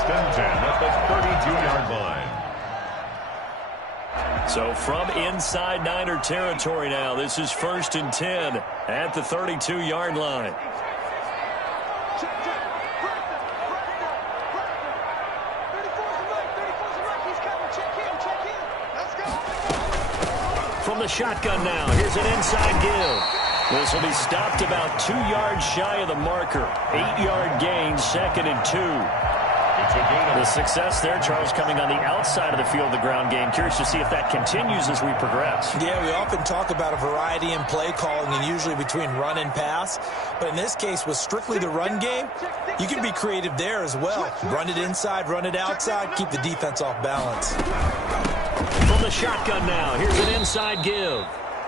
First and 10 at the 32-yard line. So from inside Niner territory now, this is first and 10 at the 32-yard line. From the shotgun now, here's an inside give. This will be stopped about 2 yards shy of the marker. 8-yard gain, second and 2. The success there, Charles, coming on the outside of the field, the ground game. Curious to see if that continues as we progress. Yeah, we often talk about a variety in play calling and usually between run and pass. But in this case, with strictly the run game, you can be creative there as well. Run it inside, run it outside, keep the defense off balance. From the shotgun now, here's an inside give.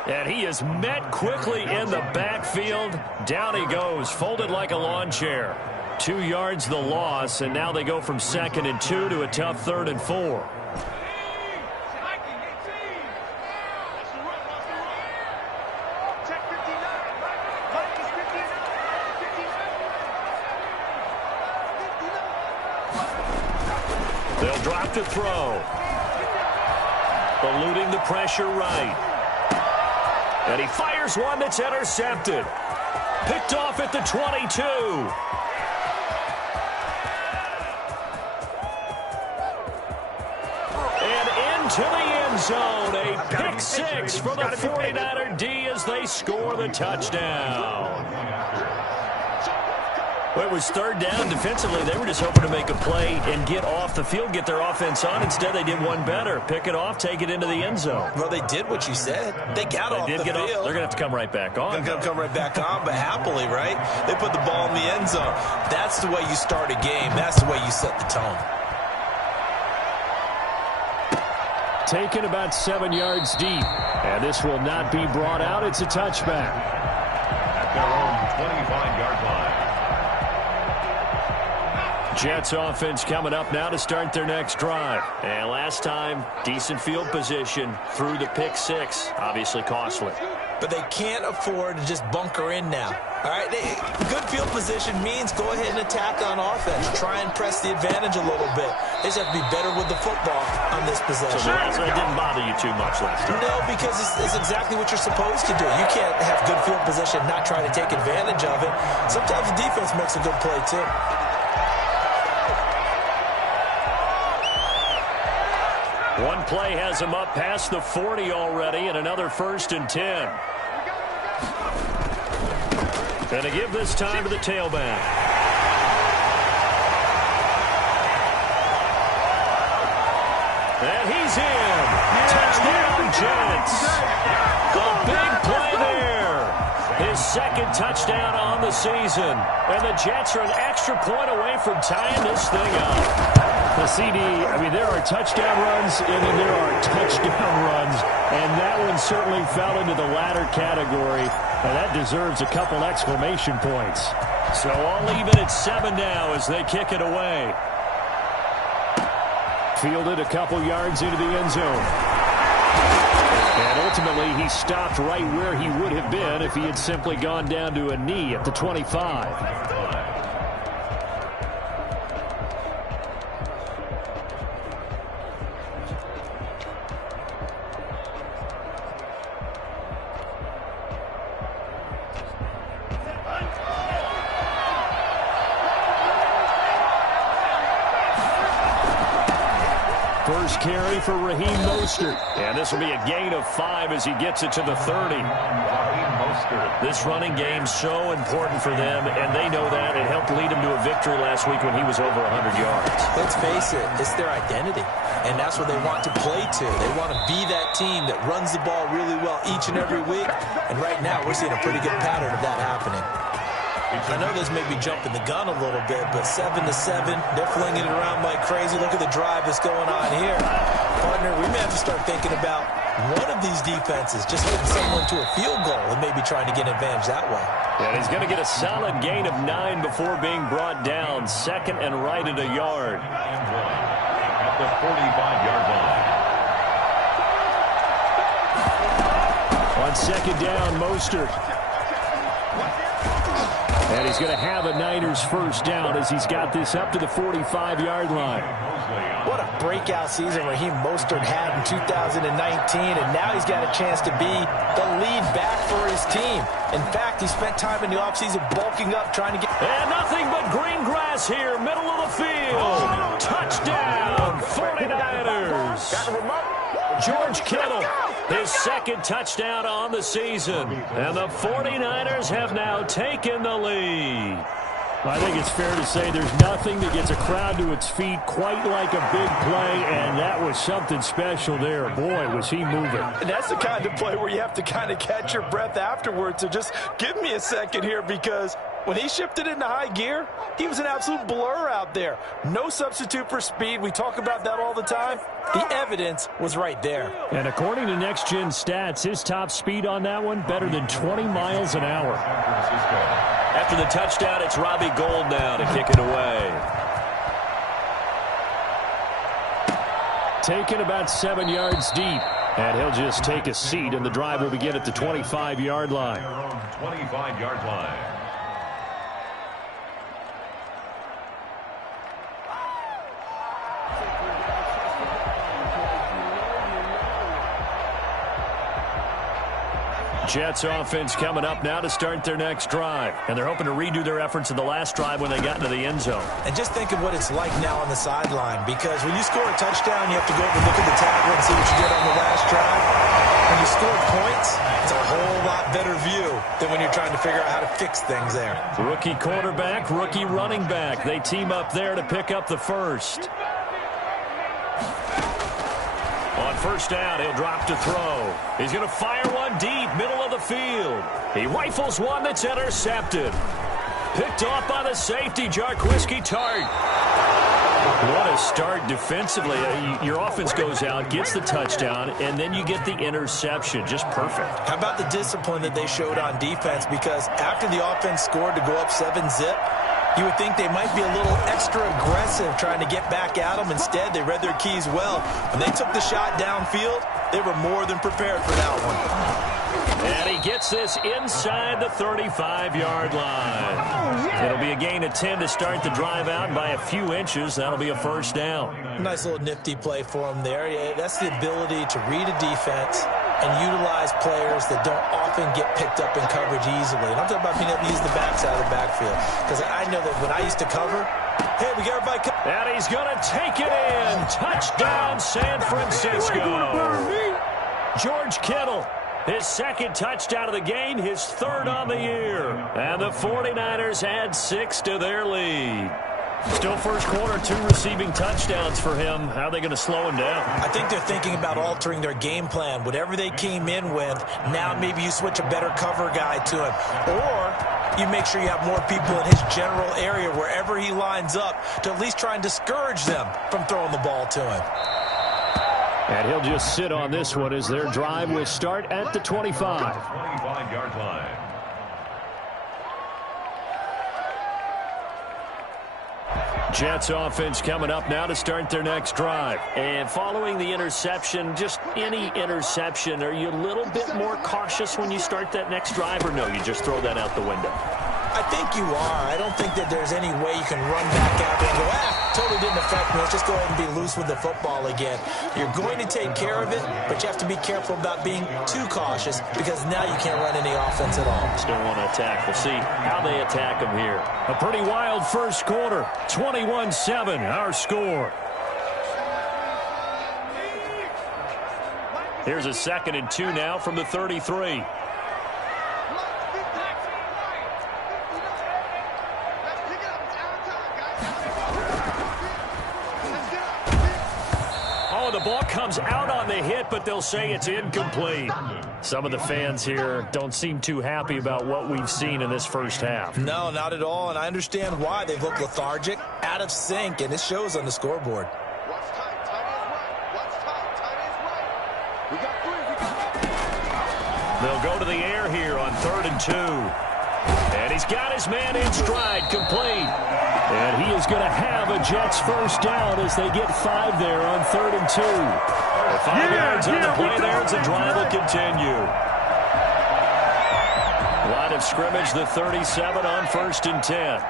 And he is met quickly in the backfield. Down he goes, folded like a lawn chair. 2 yards the loss, and now they go from second and 2 to a tough third and 4. They'll drop to throw. Eluding the pressure right. And he fires one that's intercepted. Picked off at the 22. And into the end zone. A pick six for the 49er D as they score the touchdown. Well, it was third down. Defensively, they were just hoping to make a play and get off the field, get their offense on. Instead, they did one better. Pick it off, take it into the end zone. Well, they did what you said. They got off the field. They're going to have to come right back on. They're going to come right back on, but happily, right? They put the ball in the end zone. That's the way you start a game. That's the way you set the tone. Taken about 7 yards deep. And this will not be brought out. It's a touchback. At their own 25-yard line. Jets offense coming up now to start their next drive. And last time, decent field position through the pick six. Obviously costly. But they can't afford to just bunker in now. All right, good field position means go ahead and attack on offense. Try and press the advantage a little bit. They just have to be better with the football on this possession. So that didn't bother you too much last time? No, because it's exactly what you're supposed to do. You can't have good field position and not try to take advantage of it. Sometimes the defense makes a good play, too. One play has him up past the 40 already, and another first and 10. And to give this time to the tailback. And he's in. Touchdown, Jets. A big play there. His second touchdown on the season. And the Jets are an extra point away from tying this thing up. The CD, I mean, there are touchdown runs, and then there are touchdown runs, and that one certainly fell into the latter category, and that deserves a couple exclamation points. So all even at 7 now as they kick it away. Fielded a couple yards into the end zone. And ultimately, he stopped right where he would have been if he had simply gone down to a knee at the 25. First carry for Raheem Mostert. And this will be a gain of 5 as he gets it to the 30. This running game so important for them, and they know that. It helped lead him to a victory last week when he was over 100 yards. Let's face it, it's their identity, and that's what they want to play to. They want to be that team that runs the ball really well each and every week, and right now we're seeing a pretty good pattern of that happening. I know this may be jumping the gun a little bit, but 7-7, they're flinging it around like crazy. Look at the drive that's going on here. Partner, we may have to start thinking about one of these defenses just getting someone to a field goal and maybe trying to get an advantage that way. And he's going to get a solid gain of 9 before being brought down. Second and right at a yard. At the 45-yard line. On second down, Mostert. And he's going to have a Niners first down as he's got this up to the 45-yard line. What a breakout season Raheem Mostert had in 2019, and now he's got a chance to be the lead back for his team. In fact, he spent time in the offseason bulking up, trying to get... And nothing but green grass here, middle of the field. Touchdown, 49ers. George Kittle, his second touchdown on the season. And the 49ers have now taken the lead. I think it's fair to say there's nothing that gets a crowd to its feet quite like a big play, and that was something special there. Boy, was he moving. And that's the kind of play where you have to kind of catch your breath afterwards. So just give me a second here, because when he shifted into high gear, he was an absolute blur out there. No substitute for speed. We talk about that all the time. The evidence was right there. And according to Next Gen Stats, his top speed on that one, better than 20 miles an hour. After the touchdown, it's Robbie Gould now to kick it away. Taken about 7 yards deep. And he'll just take a seat, and the drive will begin at the 25-yard line. 25-yard line. Jets offense coming up now to start their next drive. And they're hoping to redo their efforts in the last drive when they got into the end zone. And just think of what it's like now on the sideline, because when you score a touchdown, you have to go over and look at the tablet and see what you did on the last drive. When you score points, it's a whole lot better view than when you're trying to figure out how to fix things there. Rookie quarterback, rookie running back. They team up there to pick up the first. On first down, he'll drop to throw. He's going to fire one deep, middle of the field. He rifles one that's intercepted. Picked off by the safety, Jarquiski Tart. What a start defensively. Your offense goes out, gets the touchdown, and then you get the interception. Just perfect. How about the discipline that they showed on defense? Because after the offense scored to go up 7-zip, you would think they might be a little extra aggressive trying to get back at them. Instead, they read their keys well. When they took the shot downfield, they were more than prepared for that one. And he gets this inside the 35-yard line. It'll be a gain of 10 to start the drive out, and by a few inches, that'll be a first down. Nice little nifty play for him there. Yeah, that's the ability to read a defense and utilize players that don't often get picked up in coverage easily. And I'm talking about being able to use the backside of the backfield. Because I know that when I used to cover, hey, we got everybody covered. And he's going to take it in. Touchdown, San Francisco. George Kittle, his second touchdown of the game, his third on the year. And the 49ers add 6 to their lead. Still first quarter, 2 receiving touchdowns for him. How are they going to slow him down? I think they're thinking about altering their game plan. Whatever they came in with, now maybe you switch a better cover guy to him. Or you make sure you have more people in his general area wherever he lines up to at least try and discourage them from throwing the ball to him. And he'll just sit on this one as their drive will start at the 25. 25-yard line. Jets offense coming up now to start their next drive. And following the interception, just any interception, are you a little bit more cautious when you start that next drive, or no, you just throw that out the window? I think you are. I don't think that there's any way you can run back out there and go, totally didn't affect me. Let's just go ahead and be loose with the football again. You're going to take care of it, but you have to be careful about being too cautious, because now you can't run any offense at all. Still want to attack. We'll see how they attack him here. A pretty wild first quarter. 21-7, our score. Here's a 2nd and 2 now from the 33. The ball comes out on the hit, but they'll say it's incomplete. Some of the fans here don't seem too happy about what we've seen in this first half. No, not at all, and I understand why. They've looked lethargic, out of sync, and it shows on the scoreboard. They'll go to the air here on 3rd and 2. And he's got his man in stride, complete. And he is going to have a Jets first down as they get 5 there on 3rd and 2. 5 yards on the play there as the drive will continue. A lot line of scrimmage, the 37 on 1st and 10.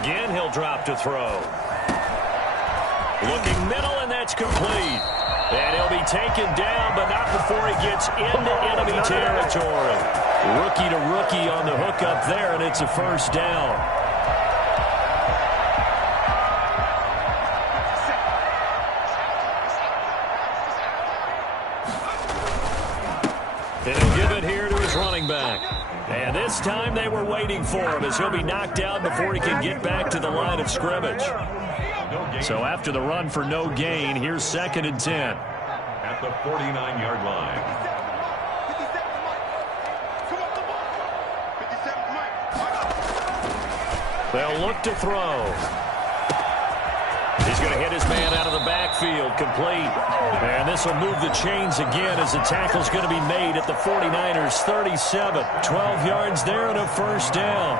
Again, he'll drop to throw. Looking middle, and that's complete. And he'll be taken down, but not before he gets into enemy territory. Rookie to rookie on the hook up there, and it's a first down. And he'll give it here to his running back. And this time they were waiting for him as he'll be knocked down before he can get back to the line of scrimmage. So after the run for no gain, here's 2nd and 10. At the 49-yard line. They'll look to throw. He's going to hit his man out of the backfield, complete. And this will move the chains again as the tackle's going to be made at the 49ers 37. 12 yards there and a first down.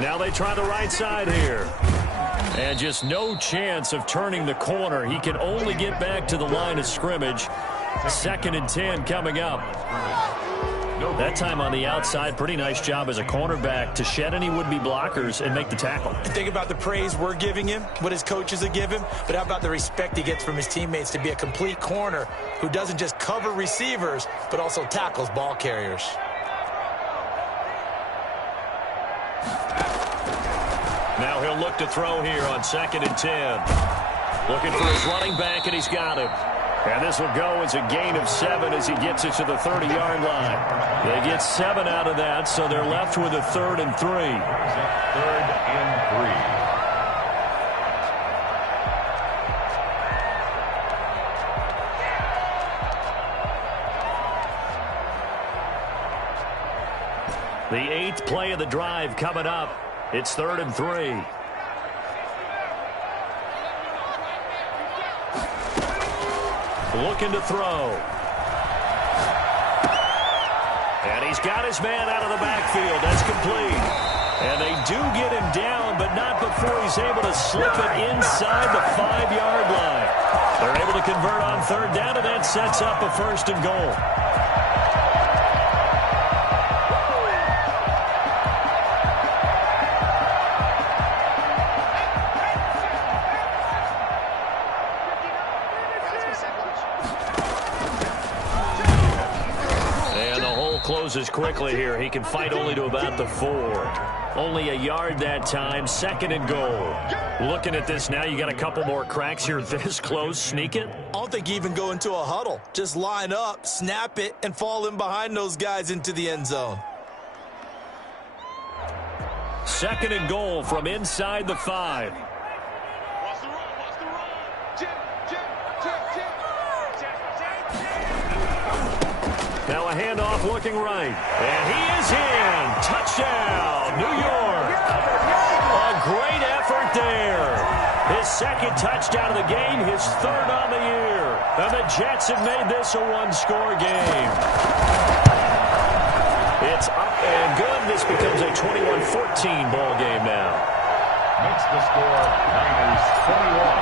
Now they try the right side here. And just no chance of turning the corner. He can only get back to the line of scrimmage. 2nd and 10 coming up. That time on the outside, pretty nice job as a cornerback to shed any would-be blockers and make the tackle. Think about the praise we're giving him, what his coaches have given him, but how about the respect he gets from his teammates to be a complete corner who doesn't just cover receivers, but also tackles ball carriers. Now he'll look to throw here on 2nd and 10. Looking for his running back, and he's got him. And this will go as a gain of 7 as he gets it to the 30-yard line. They get 7 out of that, so they're left with a 3rd and 3. 3rd and 3. The 8th play of the drive coming up. It's 3rd and 3. Looking to throw. And he's got his man out of the backfield. That's complete. And they do get him down, but not before he's able to slip it inside the 5-yard line. They're able to convert on 3rd down, and that sets up a 1st and goal. Closes quickly here. He can fight only to about the 4. Only a yard that time. 2nd and goal. Looking at this now, you got a couple more cracks here this close. Sneak it? I don't think you even go into a huddle. Just line up, snap it, and fall in behind those guys into the end zone. 2nd and goal from inside the 5. Now a handoff looking right. And he is in. Touchdown, New York. A great effort there. His 2nd touchdown of the game, his 3rd on the year. And the Jets have made this a one-score game. It's up and good. This becomes a 21-14 ball game now. Makes the score Niners 21.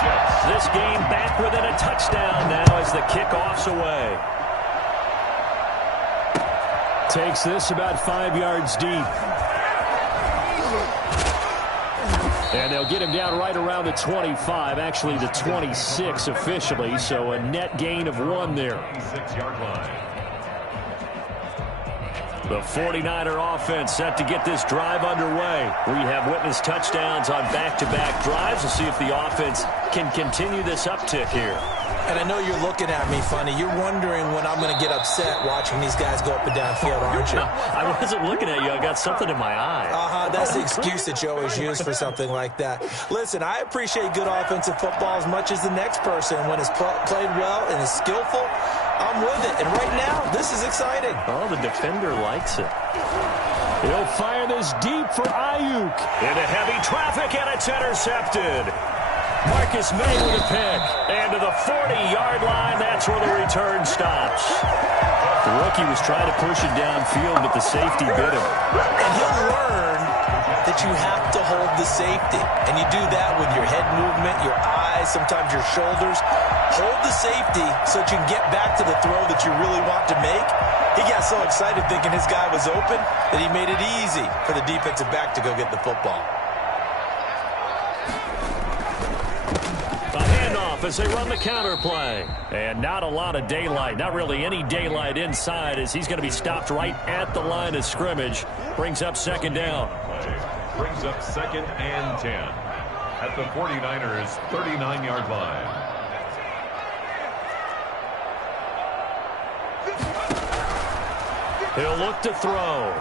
Jets. This game back within a touchdown now as the kickoff's away. Takes this about 5 yards deep. And they'll get him down right around the 25, actually the 26 officially, so a net gain of 1 there. 6-yard line. The 49er offense set to get this drive underway. We have witnessed touchdowns on back-to-back drives. We'll see if the offense can continue this uptick here. And I know you're looking at me funny. You're wondering when I'm going to get upset watching these guys go up and down field, aren't you? I wasn't looking at you. I got something in my eye. That's the excuse that you always use for something like that. Listen, I appreciate good offensive football as much as the next person. When it's played well and is skillful, I'm with it. And right now, this is exciting. Oh, the defender likes it. He'll fire this deep for Ayuk. Into heavy traffic, and it's intercepted. Marcus May with a pick. And to the 40-yard line, that's where the return stops. The rookie was trying to push it downfield, but the safety bit him. And he'll learn that you have to hold the safety. And you do that with your head movement, your eyes, sometimes your shoulders. Hold the safety so that you can get back to the throw that you really want to make. He got so excited thinking his guy was open that he made it easy for the defensive back to go get the football. A handoff as they run the counter play. And not a lot of daylight, not really any daylight inside, as he's going to be stopped right at the line of scrimmage. Brings up second down. Brings up 2nd and 10 at the 49ers' 39-yard line. He'll look to throw.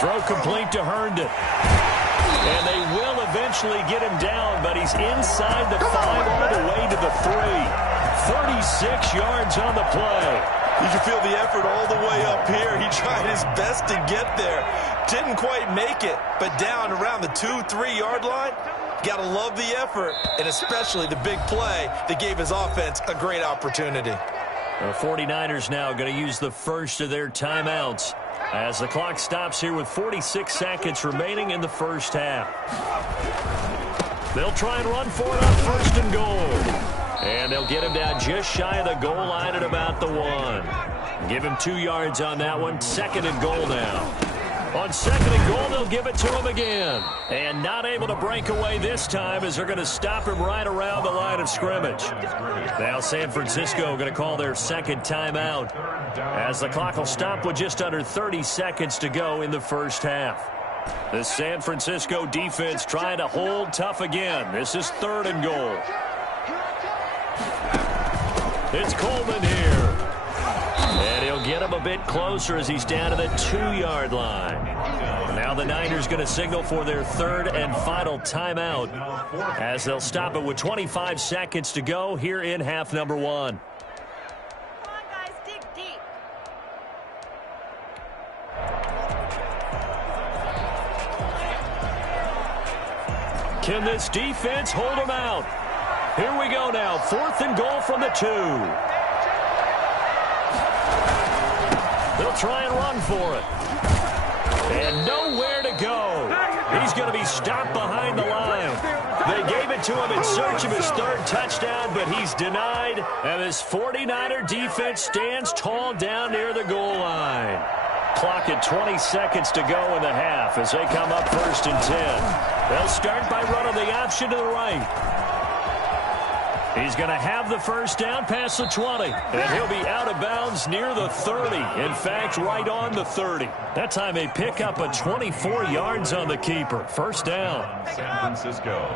Throw complete to Herndon. And they will eventually get him down, but he's inside the 5 all the way to the 3. 36 yards on the play. You can feel the effort all the way up here. He tried his best to get there. Didn't quite make it, but down around the 2-3 yard line. Got to love the effort, and especially the big play that gave his offense a great opportunity. The 49ers now going to use the first of their timeouts as the clock stops here with 46 seconds remaining in the first half. They'll try and run for it on 1st and goal. And they'll get him down just shy of the goal line at about the 1. Give him 2 yards on that one. 2nd and goal now. On 2nd and goal, they'll give it to him again. And not able to break away this time as they're going to stop him right around the line of scrimmage. Now San Francisco going to call their 2nd timeout as the clock will stop with just under 30 seconds to go in the first half. The San Francisco defense trying to hold tough again. This is 3rd and goal. It's Coleman here. And he'll get him a bit closer as he's down to the 2-yard line. Now the Niners going to signal for their 3rd and final timeout as they'll stop it with 25 seconds to go here in half number 1. Come on, guys, dig deep. Can this defense hold them out? Here we go now. 4th and goal from the 2. They'll try and run for it. And nowhere to go. He's going to be stopped behind the line. They gave it to him in search of his 3rd touchdown, but he's denied. And this 49er defense stands tall down near the goal line. Clock at 20 seconds to go in the half as they come up 1st and 10. They'll start by running the option to the right. He's going to have the first down past the 20. And he'll be out of bounds near the 30. In fact, right on the 30. That time they pick up a 24 yards on the keeper. First down. San Francisco.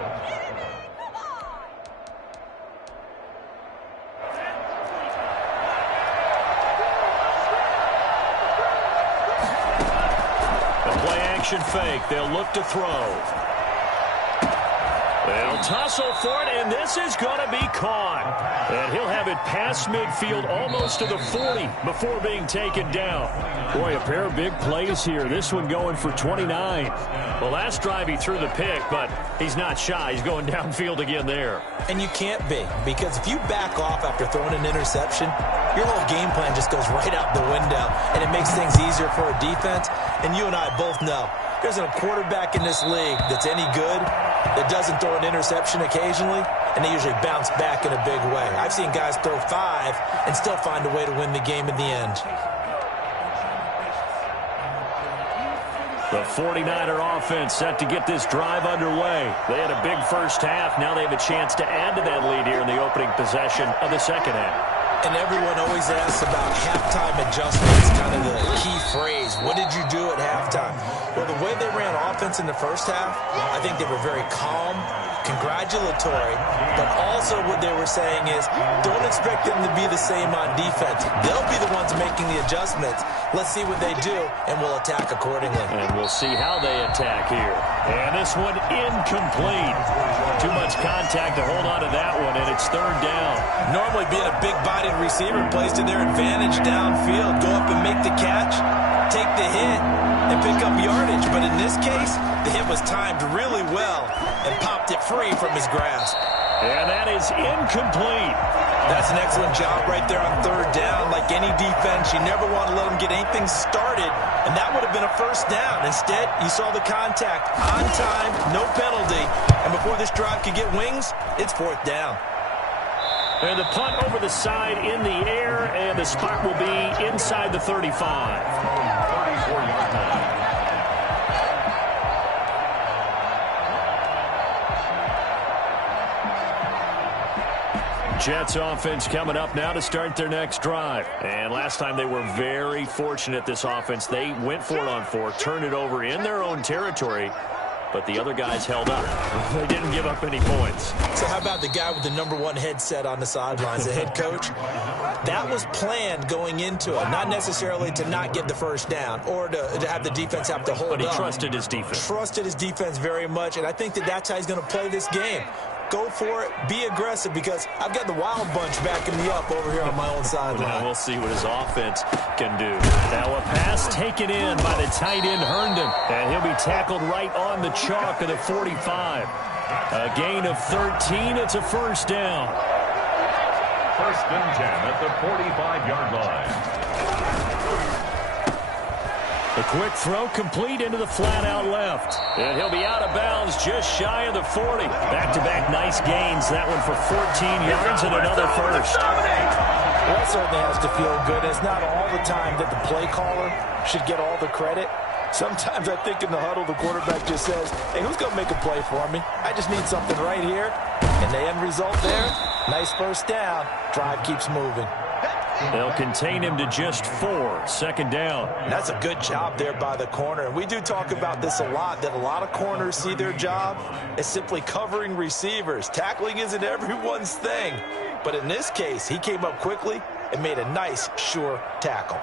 The play action fake. They'll look to throw. They'll tussle for it, and this is going to be caught. And he'll have it past midfield almost to the 40 before being taken down. Boy, a pair of big plays here. This one going for 29. Well, last drive he threw the pick, but he's not shy. He's going downfield again there. And you can't be, because if you back off after throwing an interception, your whole game plan just goes right out the window, and it makes things easier for a defense. And you and I both know there's a quarterback in this league that's any good that doesn't throw an interception occasionally, and they usually bounce back in a big way. I've seen guys throw 5 and still find a way to win the game in the end. The 49er offense set to get this drive underway. They had a big first half. Now they have a chance to add to that lead here in the opening possession of the second half. And everyone always asks about halftime adjustments, kind of the key phrase. What did you do at halftime? Well, the way they ran offense in the first half, I think they were very calm, congratulatory, but also what they were saying is don't expect them to be the same on defense. They'll be the ones making the adjustments. Let's see what they do, and we'll attack accordingly. And we'll see how they attack here. And this one incomplete. Too much contact to hold on to that one, and it's 3rd down. Normally being a big-bodied receiver plays to their advantage downfield. Go up and make the catch, take the to hit and pick up yardage, but in this case, the hit was timed really well and popped it free from his grasp. And that is incomplete. That's an excellent job right there on third down. Like any defense, you never want to let them get anything started, and that would have been a first down. Instead, you saw the contact on time, no penalty, and before this drive could get wings, it's fourth down. And the punt over the side in the air, and the spot will be inside the 35. 34-yard line. Jets offense coming up now to start their next drive. And last time they were very fortunate, this offense. They went for it on fourth, turned it over in their own territory, but the other guys held up. They didn't give up any points. So how about the guy with the #1 headset on the sidelines, the head coach? That was planned going into it, not necessarily to not get the first down or to have the defense have to hold up. But he trusted his defense. Trusted his defense very much, and I think that's how he's going to play this game. Go for it, be aggressive, because I've got the wild bunch backing me up over here on my own sideline. Now we'll see what his offense can do. Now a pass taken in by the tight end Herndon, and he'll be tackled right on the chalk of the 45. A gain of 13. It's a first down. First and 10 at the 45-yard line. The quick throw complete into the flat out left. And he'll be out of bounds just shy of the 40. Back-to-back nice gains. That one for 14 yards and another first. Well, that certainly has to feel good. It's not all the time that the play caller should get all the credit. Sometimes I think in the huddle, the quarterback just says, hey, who's going to make a play for me? I just need something right here. And the end result there, nice first down. Drive keeps moving. They'll contain him to just 4. Second down. That's a good job there by the corner. And we do talk about this a lot, that a lot of corners see their job as simply covering receivers. Tackling isn't everyone's thing. But in this case, he came up quickly and made a nice, sure tackle.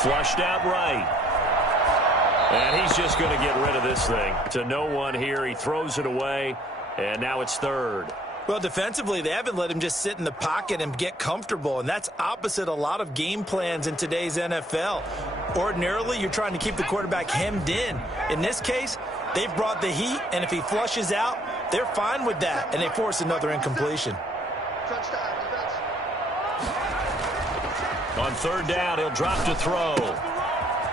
Flushed out right. And he's just going to get rid of this thing. To no one here. He throws it away. And now it's third. Well, defensively, they haven't let him just sit in the pocket and get comfortable, and that's opposite a lot of game plans in today's NFL. Ordinarily, you're trying to keep the quarterback hemmed in. In this case, they've brought the heat, and if he flushes out, they're fine with that, and they force another incompletion. On third down, he'll drop to throw.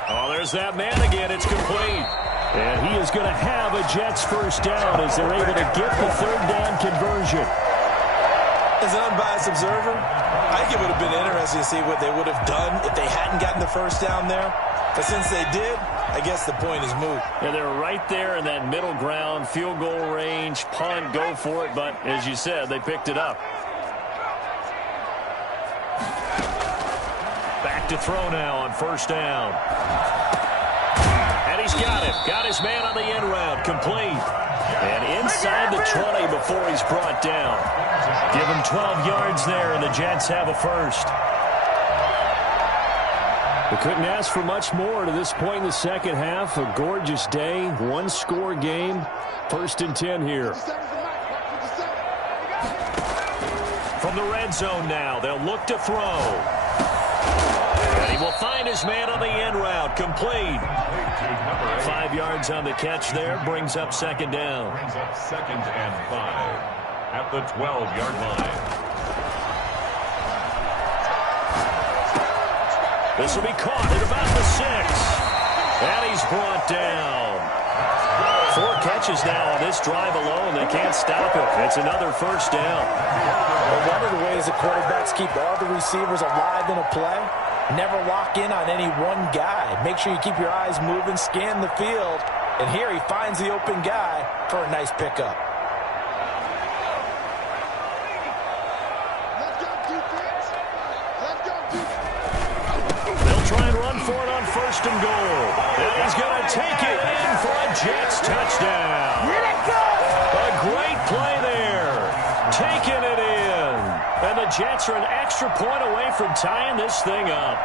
Oh, there's that man again. It's complete. And he is going to have a Jets first down as they're able to get the third down conversion. As an unbiased observer, I think it would have been interesting to see what they would have done if they hadn't gotten the first down there. But since they did, I guess the point is moot. And they're right there in that middle ground, field goal range, punt, go for it. But as you said, they picked it up. Back to throw now on first down. And he's got it. Got his man on the end route. Complete. And inside the 20 before he's brought down. Give him 12 yards there, and the Jets have a first. We couldn't ask for much more to this point in the second half. A gorgeous day, one-score game. First and 10 here. From the red zone now, they'll look to throw. And he will find his man on the end route. Complete. 5 yards on the catch there. Brings up second down. Brings up second and 5 at the 12-yard line. This will be caught at about the 6. And he's brought down. 4 catches now on this drive alone. They can't stop it. It's another first down. Well, one of the ways the quarterbacks keep all the receivers alive in a play, never lock in on any one guy. Make sure you keep your eyes moving, scan the field. And here he finds the open guy for a nice pickup. They'll try and run for it on first and goal. And he's going to take it in for a Jets touchdown. A great play there. Taking it in. And the Jets are an extra point away from tying this thing up.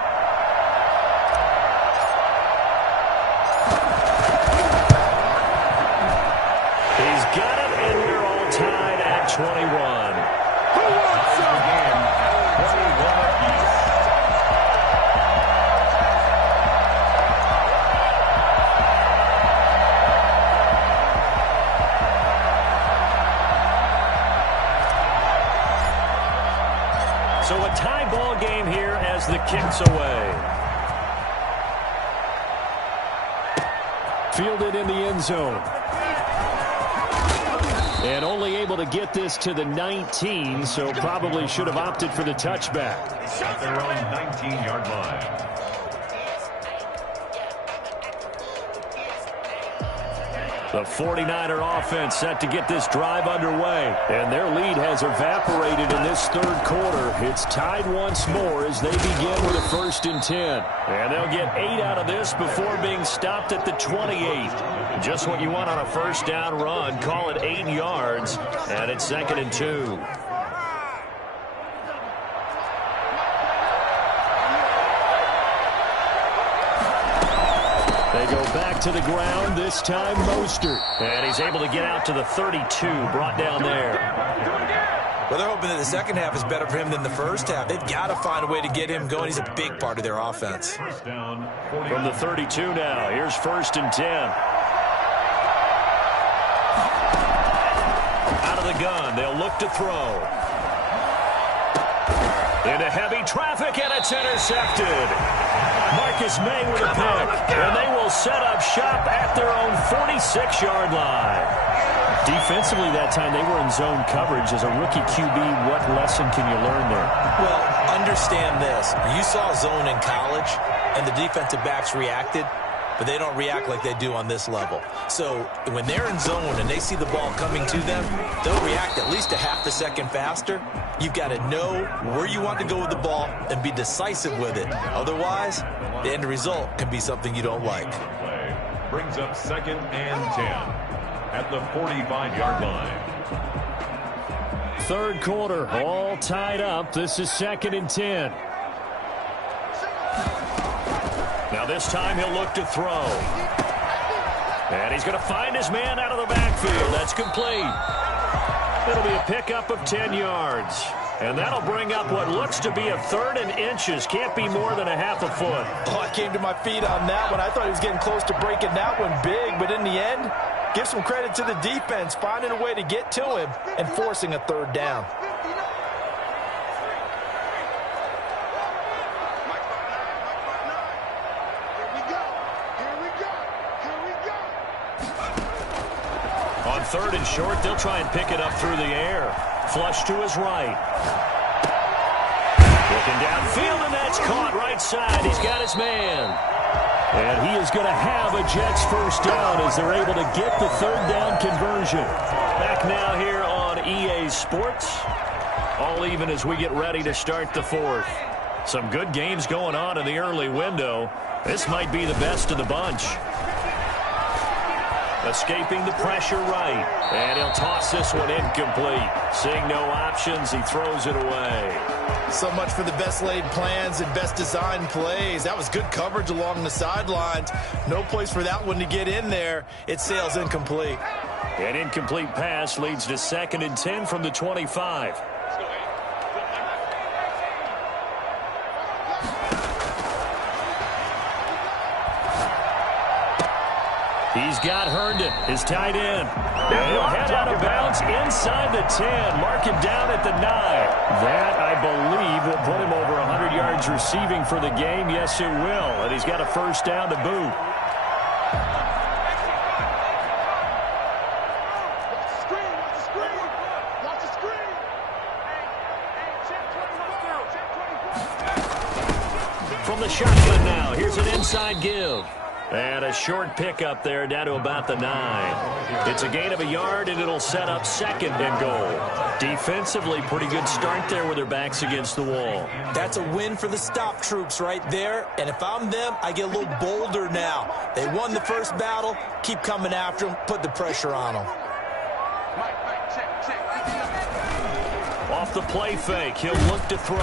He's got it, and we're all tied at 21. Who wants some? 21 apiece. So a tie ball game here as the kick's away. Fielded in the end zone. And only able to get this to the 19, so probably should have opted for the touchback. At their own 19-yard line. The 49er offense set to get this drive underway. And their lead has evaporated in this third quarter. It's tied once more as they begin with a 1st and 10. And they'll get 8 out of this before being stopped at the 28. Just what you want on a first down run. Call it 8 yards. And it's 2nd and 2. They go back to the ground, this time Mostert. And he's able to get out to the 32, brought down there. Well, they're hoping that the second half is better for him than the first half. They've got to find a way to get him going. He's a big part of their offense. From the 32 now, here's 1st and 10. Out of the gun, they'll look to throw. Into heavy traffic, and it's intercepted. Marcus May with a pick, and they will set up shop at their own 46-yard line. Defensively that time, they were in zone coverage. As a rookie QB, what lesson can you learn there? Well, understand this. You saw zone in college, and the defensive backs reacted, but they don't react like they do on this level. So when they're in zone and they see the ball coming to them, they'll react at least a half a second faster. You've got to know where you want to go with the ball and be decisive with it. Otherwise, the end result can be something you don't like. Brings up 2nd and 10 at the 45-yard line. Third quarter, all tied up. This is 2nd and 10. Now this time he'll look to throw. And he's going to find his man out of the backfield. That's complete. It'll be a pickup of 10 yards. And that'll bring up what looks to be a 3rd and inches. Can't be more than a half a foot. Oh, I came to my feet on that one. I thought he was getting close to breaking that one big, but in the end, give some credit to the defense, finding a way to get to him and forcing a 3rd down. On 3rd and short, they'll try and pick it up through the air. Flush to his right. Looking downfield, and that's caught right side. He's got his man. And he is going to have a Jets 1st down as they're able to get the 3rd down conversion. Back now here on EA Sports. All even as we get ready to start the 4th. Some good games going on in the early window. This might be the best of the bunch. Escaping the pressure right. And he'll toss this one incomplete. Seeing no options, he throws it away. So much for the best laid plans and best designed plays. That was good coverage along the sidelines. No place for that one to get in there. It sails incomplete. An incomplete pass leads to 2nd and 10 from the 25. He's got Herndon, his tight end. And he'll head out of bounds inside the 10. Mark him down at the 9. That, I believe, will put him over 100 yards receiving for the game. Yes, it will. And he's got a 1st down to boot. From the shotgun now, here's an inside give. And a short pickup there down to about the 9. It's a gain of a yard, and it'll set up 2nd and goal. Defensively, pretty good start there with their backs against the wall. That's a win for the stop troops right there. And if I'm them, I get a little bolder now. They won the first battle. Keep coming after them. Put the pressure on them. Off the play fake, he'll look to throw.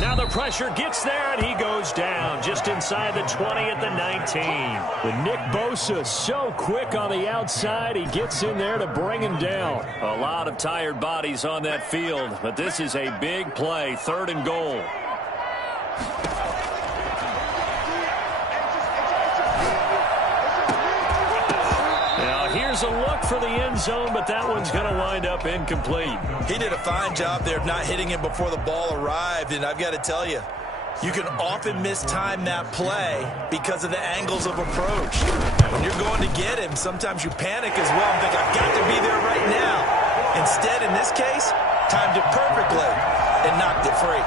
Now the pressure gets there, and he goes down just inside the 20 at the 19. But Nick Bosa so quick on the outside, he gets in there to bring him down. A lot of tired bodies on that field, but this is a big play, 3rd and goal. Now here Here's a look for the end zone, but that one's going to wind up incomplete. He did a fine job there of not hitting it before the ball arrived, and I've got to tell you, you can often mistime that play because of the angles of approach. When you're going to get him, sometimes you panic as well and think, I've got to be there right now. Instead, in this case, timed it perfectly and knocked it free.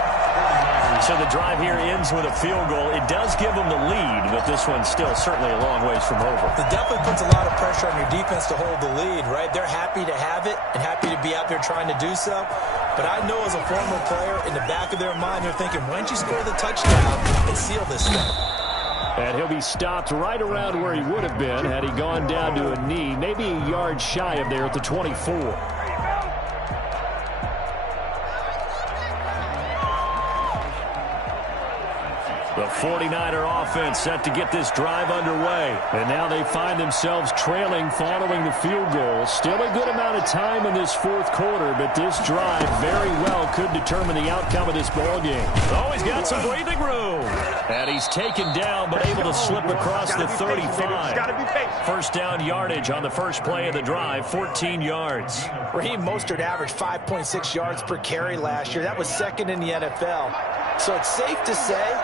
So the drive here ends with a field goal. It does give them the lead, but this one's still certainly a long ways from over. It definitely puts a lot of pressure on your defense to hold the lead, right? They're happy to have it and happy to be out there trying to do so. But I know as a former player, in the back of their mind, they're thinking, why don't you score the touchdown and seal this thing? And he'll be stopped right around where he would have been had he gone down to a knee, maybe a yard shy of there at the 24. The 49er offense set to get this drive underway. And now they find themselves trailing following the field goal. Still a good amount of time in this fourth quarter, but this drive very well could determine the outcome of this ball game. Oh, he's got some breathing room. And he's taken down, but able to slip across the 35. First down yardage on the first play of the drive, 14 yards. Raheem Mostert averaged 5.6 yards per carry last year. That was second in the NFL. So it's safe to say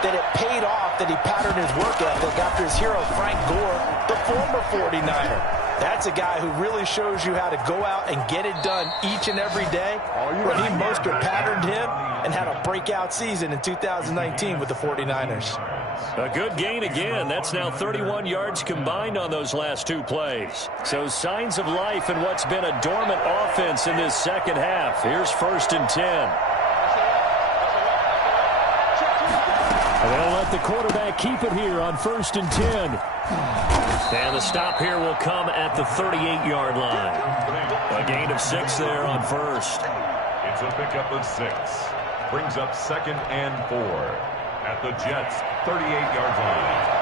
that it paid off that he patterned his work ethic after his hero Frank Gore, the former 49er. That's a guy who really shows you how to go out and get it done each and every day. Raheem Mostert patterned him and had a breakout season in 2019 with the 49ers. A good gain again. That's now 31 yards combined on those last two plays. So signs of life in what's been a dormant offense in this second half. Here's 1st and 10. They'll let the quarterback keep it here on 1st and 10. And the stop here will come at the 38-yard line. A gain of 6 there on first. It's a pickup of 6. Brings up 2nd and 4 at the Jets' 38-yard line.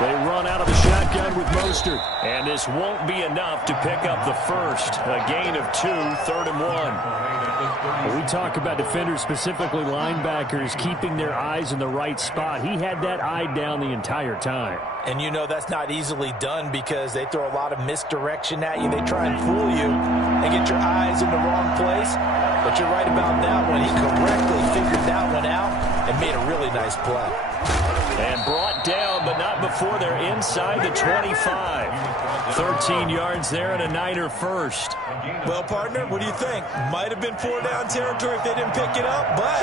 They run out of the shotgun with Mostert. And this won't be enough to pick up the first. A gain of 2, 3rd and 1. When we talk about defenders, specifically linebackers, keeping their eyes in the right spot. He had that eye down the entire time. And you know that's not easily done because they throw a lot of misdirection at you. They try and fool you and get your eyes in the wrong place. But you're right about that one. He correctly figured that one out and made a really nice play. And brought down, but not before they're inside the 25. 13 yards there and a Niner first. Well, partner, what do you think? Might have been 4-down territory if they didn't pick it up, but...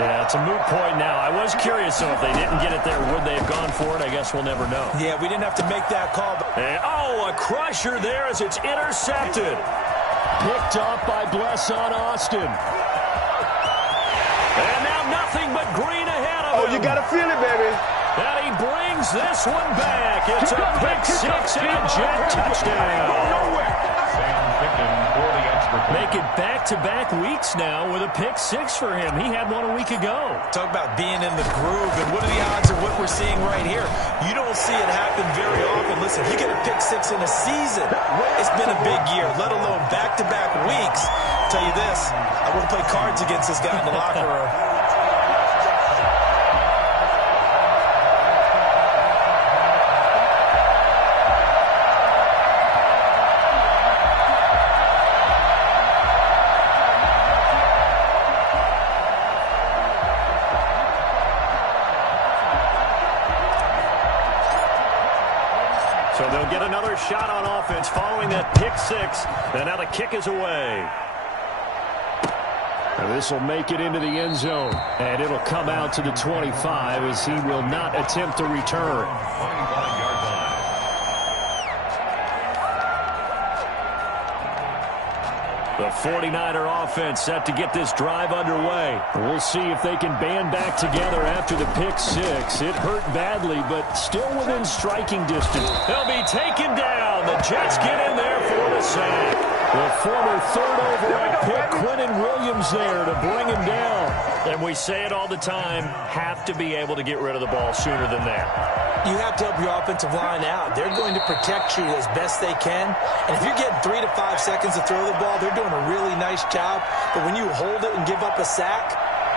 Yeah, it's a moot point now. I was curious, so if they didn't get it there, would they have gone for it? I guess we'll never know. Yeah, we didn't have to make that call. But... And, oh, a crusher there as it's intercepted. Picked off by Blesson Austin. And now nothing but green ahead of him. Oh, you got to feel it, baby. And he brings this one back. It's a pick 6 and a Jet touchdown. Make it back-to-back weeks now with a pick 6 for him. He had one a week ago. Talk about being in the groove, and what are the odds of what we're seeing right here? You don't see it happen very often. Listen, you get a pick 6 in a season. It's been a big year, let alone back-to-back weeks. I'll tell you this, I wouldn't play cards against this guy in the locker room. So they'll get another shot on offense following that pick 6. And now the kick is away. This will make it into the end zone. And it'll come out to the 25 as he will not attempt to return. The 49er offense set to get this drive underway. We'll see if they can band back together after the pick 6. It hurt badly, but still within striking distance. They'll be taken down. The Jets get in there for the sack. The former 3rd overall pick, Quentin Williams, there to bring him down. And we say it all the time, have to be able to get rid of the ball sooner than that. You have to help your offensive line out. They're going to protect you as best they can. And if you're getting 3 to 5 seconds to throw the ball, they're doing a really nice job. But when you hold it and give up a sack,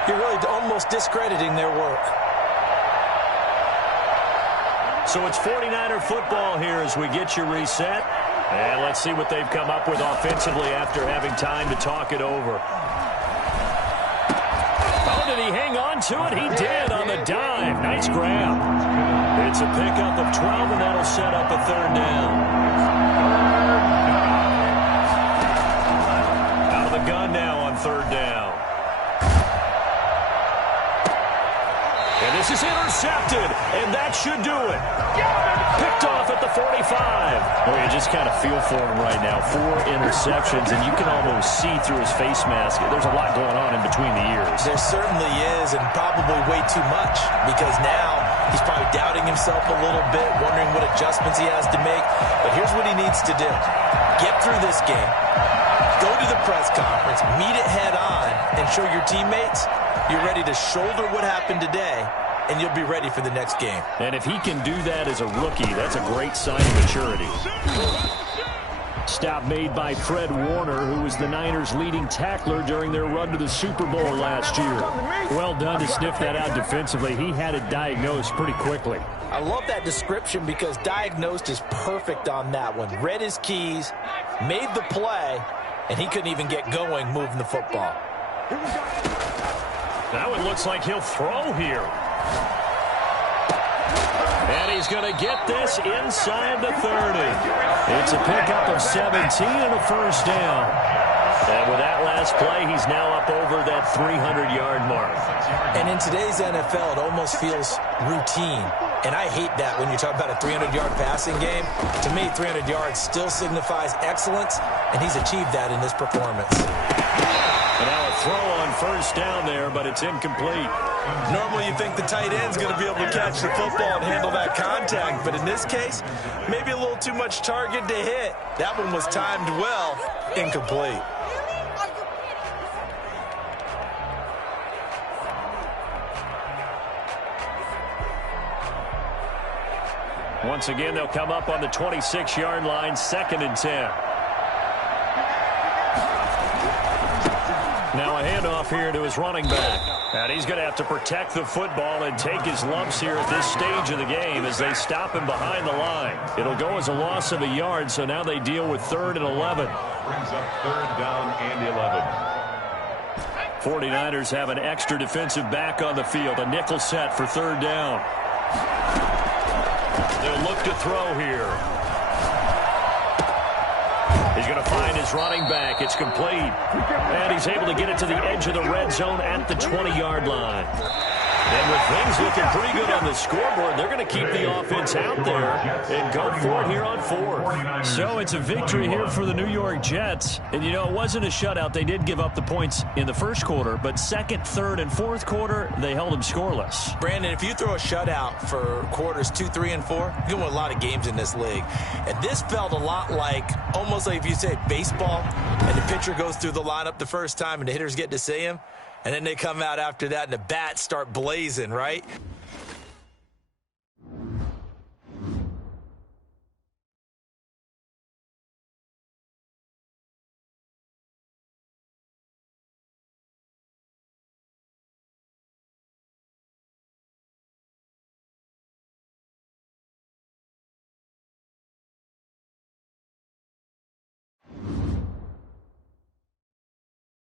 you're really almost discrediting their work. So it's 49er football here as we get you reset. And let's see what they've come up with offensively after having time to talk it over. Oh, did he hang on to it? He did on the dive. Nice grab. It's a pickup of 12, and that'll set up a third down. Out of the gun now on third down. And this is intercepted, and that should do it. Picked off at the 45. Well, you just kind of feel for him right now. 4 interceptions, and you can almost see through his face mask. There's a lot going on in between the ears. There certainly is, and probably way too much, because now he's probably doubting himself a little bit, wondering what adjustments he has to make. But here's what he needs to do. Get through this game. Go to the press conference, meet it head on, and show your teammates you're ready to shoulder what happened today, and you'll be ready for the next game. And if he can do that as a rookie, that's a great sign of maturity. Stop made by Fred Warner, who was the Niners' leading tackler during their run to the Super Bowl last year. Well done to sniff that out defensively. He had it diagnosed pretty quickly. I love that description because diagnosed is perfect on that one. Read his keys, made the play, and he couldn't even get going moving the football. Now it looks like he'll throw here. And he's going to get this inside the 30. It's a pickup of 17 and a first down. And with that last play, he's now up over that 300-yard mark. And in today's NFL, it almost feels routine. And I hate that when you talk about a 300-yard passing game. To me, 300 yards still signifies excellence, and he's achieved that in this performance. And now a throw on first down there, but it's incomplete. Normally you think the tight end's going to be able to catch the football and handle that contact, but in this case, maybe a little too much target to hit. That one was timed well, incomplete. Once again, they'll come up on the 26-yard line, 2nd and 10. Now a handoff here to his running back. And he's going to have to protect the football and take his lumps here at this stage of the game as they stop him behind the line. It'll go as a loss of a yard, so now they deal with 3rd and 11. Brings up 3rd down and 11. 49ers have an extra defensive back on the field. A nickel set for 3rd down. They'll look to throw here. He's going to find his running back. It's complete. And he's able to get it to the edge of the red zone at the 20-yard line. And with things looking pretty good on the scoreboard, they're going to keep the offense out there and go for it here on 4th. So it's a victory here for the New York Jets. And, you know, it wasn't a shutout. They did give up the points in the first quarter, but 2nd, 3rd, and 4th quarter, they held them scoreless. Brandon, if you throw a shutout for quarters 2, 3, and 4, you're going to win a lot of games in this league. And this felt a lot like, almost like if you say baseball, and the pitcher goes through the lineup the first time and the hitters get to see him, and then they come out after that and the bats start blazing, right?